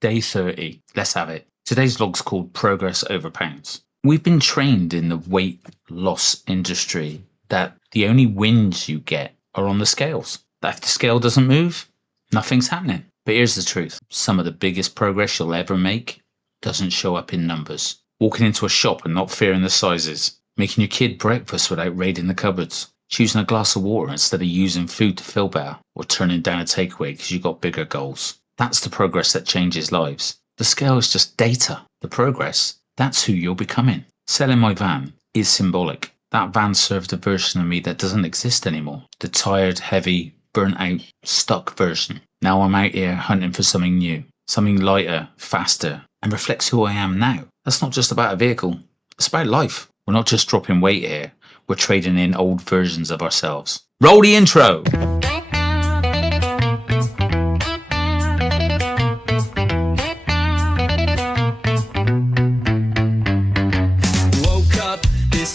Day 30. Let's have it. Today's vlog's called Progress Over Pounds. We've been trained in the weight loss industry that the only wins you get are on the scales. That if the scale doesn't move, nothing's happening. But here's the truth. Some of the biggest progress you'll ever make doesn't show up in numbers. Walking into a shop and not fearing the sizes. Making your kid breakfast without raiding the cupboards. Choosing a glass of water instead of using food to feel better. Or turning down a takeaway because you've got bigger goals. That's the progress that changes lives. The scale is just data. The progress, that's who you're becoming. Selling my van is symbolic. That van served a version of me that doesn't exist anymore. The tired, heavy, burnt out, stuck version. Now I'm out here hunting for something new. Something lighter, faster, and reflects who I am now. That's not just about a vehicle. It's about life. We're not just dropping weight here. We're trading in old versions of ourselves. Roll the intro!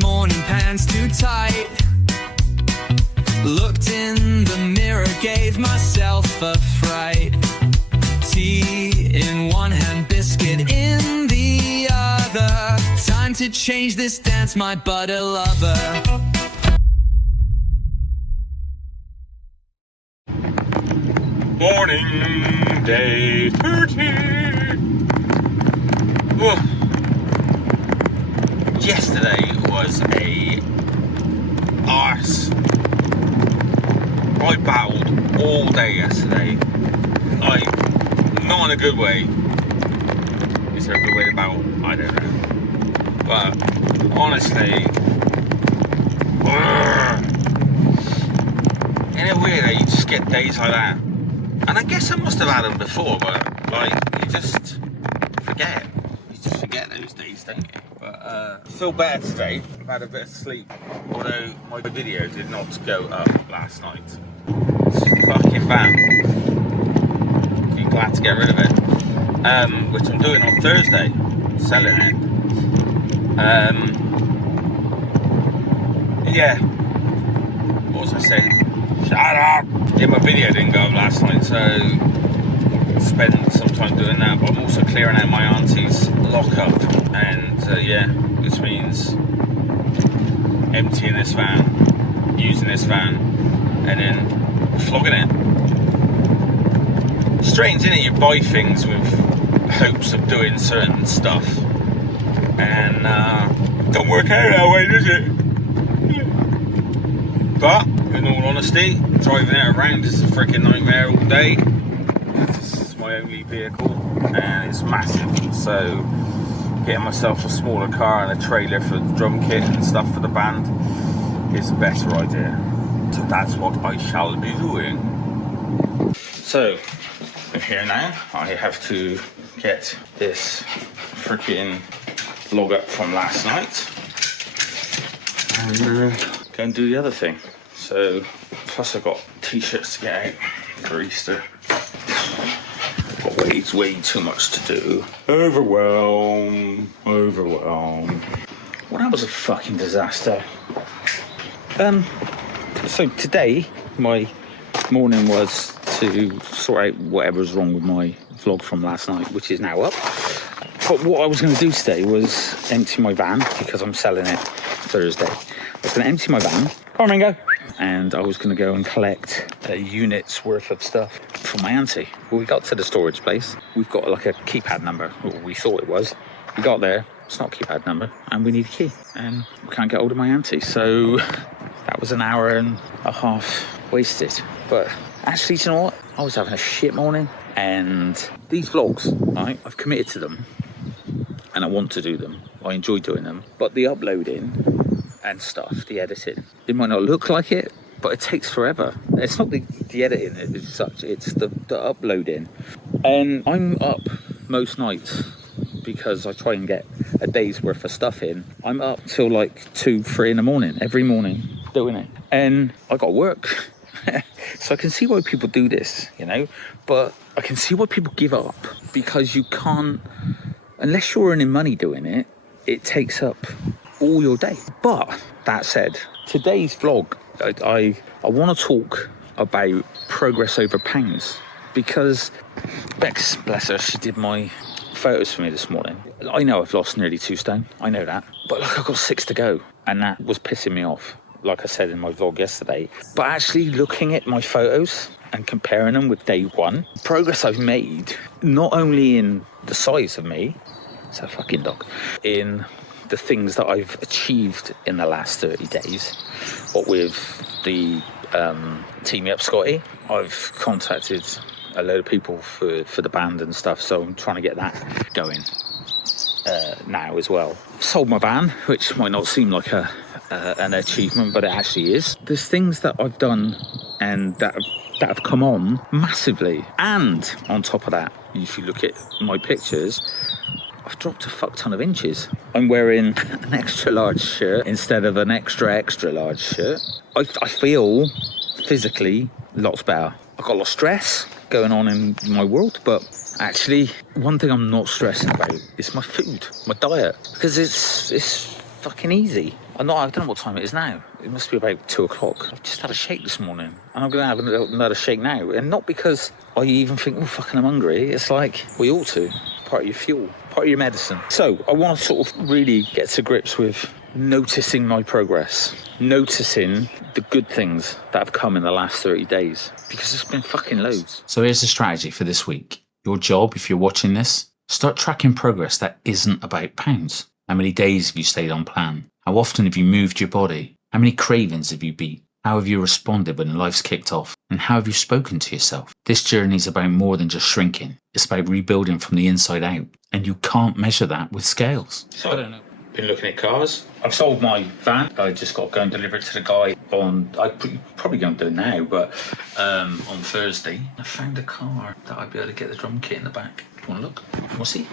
Morning pants too tight. Looked in the mirror, gave myself a fright. Tea in one hand, biscuit in the other. Time to change this dance, my butter lover. Morning, day 30. Whoa. Yesterday was a arse. I battled all day yesterday. Not in a good way. Is there a good way to battle? I don't know. But honestly, in a weird way, you just get days like that. And I guess I must have had them before, but like you just forget. You just forget those days, don't you? But I feel better today. I've had a bit of sleep, although my video did not go up last night. It's fucking van. Been glad to get rid of it. Which I'm doing on Thursday, selling it. Yeah. What was I saying? Shut up! Yeah, my video didn't go up last night, so spend some time doing that, but I'm also clearing out my auntie's lockup, and which means emptying this van, using this van, and then flogging it. Strange, isn't it? You buy things with hopes of doing certain stuff, and don't work out that way, does it? But in all honesty, driving it around is a freaking nightmare all day. This is my only vehicle and it's massive, so getting myself a smaller car and a trailer for the drum kit and stuff for the band is a better idea. So that's what I shall be doing. So I'm here now. I have to get this freaking log up from last night and go and do the other thing. So plus I've got t-shirts to get out for Easter. Got way too much to do. Overwhelm. Well, that was a fucking disaster. So today my morning was to sort out whatever was wrong with my vlog from last night, which is now up. But what I was going to do today was empty my van because I'm selling it Thursday. I was going to empty my van. Come on, Ringo. And I was going to go and collect a unit's worth of stuff from my auntie. Well, we got to the storage place. We've got like a keypad number, or we thought it was. We got there, it's not a keypad number, and we need a key. And we can't get hold of my auntie. So that was an hour and a half wasted. But actually, do you know what? I was having a shit morning. And these vlogs, right, I've committed to them. And I want to do them. I enjoy doing them. But the uploading and stuff, the editing, it might not look like it, but it takes forever. It's not the editing as such, it's the uploading. And I'm up most nights because I try and get a day's worth of stuff in. I'm up till like 2-3 in the morning, every morning doing it. And I got work. So I can see why people do this, you know, but I can see why people give up, because you can't, unless you're earning money doing it, it takes up all your day. But that said, today's vlog, I want to talk about progress over pounds. because Bex, bless her, she did my photos for me this morning. I know I've lost nearly 2 stone, I know that, but look, I've got 6 to go, and that was pissing me off, like I said in my vlog yesterday. But actually looking at my photos and comparing them with day one, progress I've made, not only in the size of me, it's a fucking dog, in the things that I've achieved in the last 30 days, what with the Team Me Up Scotty, I've contacted a load of people for the band and stuff, so I'm trying to get that going now as well. Sold my van, which might not seem like an achievement, but it actually is. There's things that I've done and that have come on massively, and on top of that, if you look at my pictures, I've dropped a fuck ton of inches. I'm wearing an extra large shirt instead of an extra large shirt. I feel physically lots better. I've got a lot of stress going on in my world, but actually one thing I'm not stressing about is my food, my diet, because it's fucking easy. I don't know what time it is now. It must be about 2 o'clock. I've just had a shake this morning, and I'm going to have another shake now. And not because I even think, oh, fucking I'm hungry. It's like, we ought to. Part of your fuel, part of your medicine. So I want to sort of really get to grips with noticing my progress, noticing the good things that have come in the last 30 days, because there's been fucking loads. So here's the strategy for this week. Your job, if you're watching this, start tracking progress that isn't about pounds. How many days have you stayed on plan? How often have you moved your body? How many cravings have you beat? How have you responded when life's kicked off? And how have you spoken to yourself? This journey is about more than just shrinking. It's about rebuilding from the inside out. And you can't measure that with scales. So I don't know. Been looking at cars. I've sold my van. I just got to go and deliver it to the guy on, I'm probably going to do it now, but on Thursday. I found a car that I'd be able to get the drum kit in the back. Do you want to look? We'll see.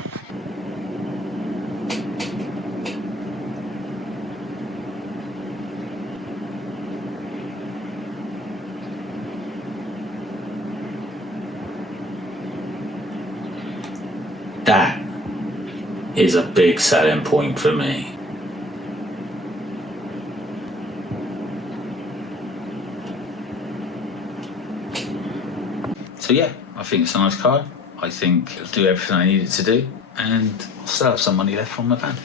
That is a big selling point for me. So yeah, I think it's a nice car. I think it'll do everything I need it to do, and I'll still have some money left from the van.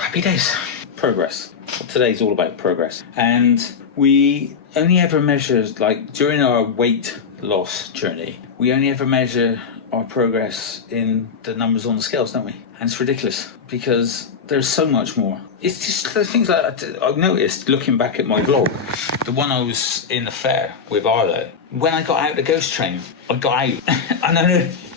Happy days. Progress. Today's all about progress. And we only ever measure, like during our weight loss journey, we only ever measure our progress in the numbers on the scales, don't we? And it's ridiculous because there's so much more. It's just the things like I've noticed looking back at my vlog, the one I was in the fair with Arlo. When I got out the ghost train, I got out and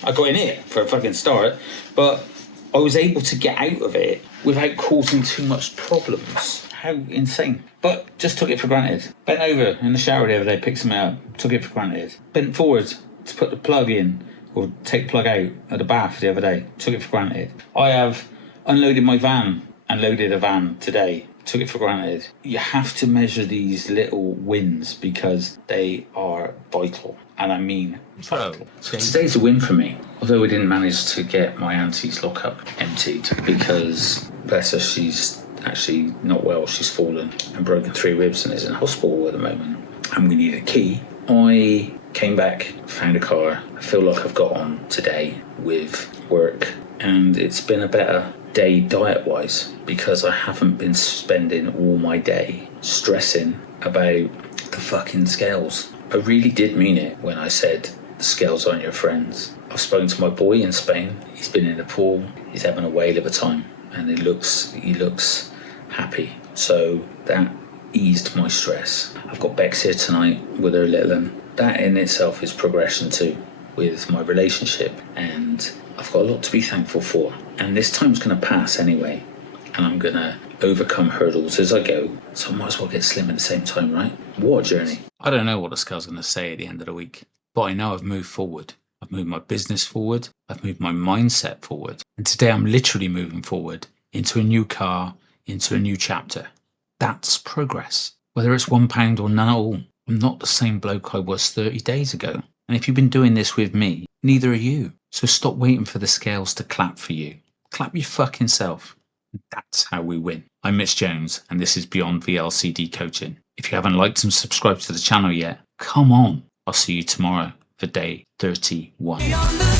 I got in it for a fucking start, but I was able to get out of it without causing too much problems. How insane. But just took it for granted. Bent over in the shower the other day, picked something up, took it for granted. Bent forward to put the plug in or take plug out at the bath the other day, took it for granted. I have unloaded my van and loaded a van today, took it for granted. You have to measure these little wins because they are vital, and I mean vital. So today's a win for me, although we didn't manage to get my auntie's lockup emptied because, bless her, she's actually not well. She's fallen and broken 3 ribs and is in hospital at the moment, and we need a key. I came back, found a car. I feel like I've got on today with work, and it's been a better day diet-wise because I haven't been spending all my day stressing about the fucking scales. I really did mean it when I said the scales aren't your friends. I've spoken to my boy in Spain. He's been in the pool. He's having a whale of a time, and he looks happy. So that eased my stress. I've got Bex here tonight with her little one. That in itself is progression too with my relationship, and I've got a lot to be thankful for. And this time's going to pass anyway, and I'm going to overcome hurdles as I go, so I might as well get slim at the same time, right? What a journey. I don't know what the scale's going to say at the end of the week, but I know I've moved forward. I've moved my business forward. I've moved my mindset forward. And today I'm literally moving forward into a new car, into a new chapter. That's progress. Whether it's £1 or none at all, I'm not the same bloke I was 30 days ago. And if you've been doing this with me, neither are you. So stop waiting for the scales to clap for you. Clap your fucking self. That's how we win. I'm Mitch Jones, and this is Beyond VLCD Coaching. If you haven't liked and subscribed to the channel yet, come on. I'll see you tomorrow for day 31. On the